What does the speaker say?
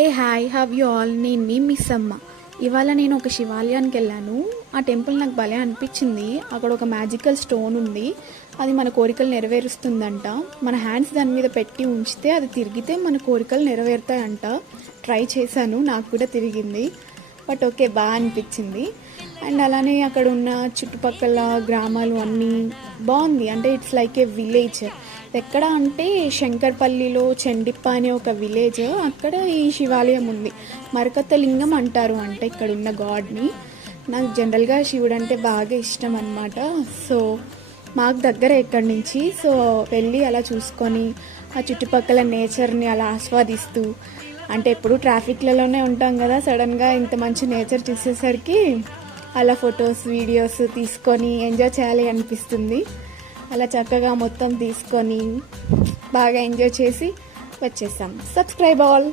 A hi how you all, నేను మీ miss అమ్మ. ఇవాళ నేను ఒక శివాలయానికి వెళ్ళాను. ఆ టెంపుల్ నాకు భలే అనిపించింది. అక్కడ ఒక మ్యాజికల్ స్టోన్ ఉంది. అది మన కోరికలు నెరవేరుస్తుందంట. మన హ్యాండ్స్ దాని మీద పెట్టి ఉంచితే అది తిరిగితే మన కోరికలు నెరవేరుతాయంట. ట్రై చేశాను, నాకు కూడా తిరిగింది. బట్ ఓకే, బాగా అనిపించింది. అండ్ అలానే అక్కడ ఉన్న చుట్టుపక్కల గ్రామాలు అన్నీ బాగుంది. అంటే ఇట్స్ లైక్ ఏ విలేజ్. ఎక్కడ అంటే శంకర్పల్లిలో చెండిప్ప అనే ఒక విలేజ్, అక్కడ ఈ శివాలయం ఉంది. మరకతలింగం అంటారు అంటే ఇక్కడ ఉన్న గాడ్ని. నాకు జనరల్గా శివుడు అంటే బాగా ఇష్టం అనమాట. సో మాకు దగ్గర ఎక్కడి నుంచి, సో వెళ్ళి అలా చూసుకొని ఆ చుట్టుపక్కల నేచర్ని అలా ఆస్వాదిస్తూ, అంటే ఎప్పుడు ట్రాఫిక్లలోనే ఉంటాం కదా, సడన్గా ఇంత మంచి నేచర్ చూసేసరికి అలా ఫొటోస్ వీడియోస్ తీసుకొని ఎంజాయ్ చేయాలి అనిపిస్తుంది. అలా చక్కగా మొత్తం తీసుకొని బాగా ఎంజాయ్ చేసి వచ్చేసాం. Subscribe all.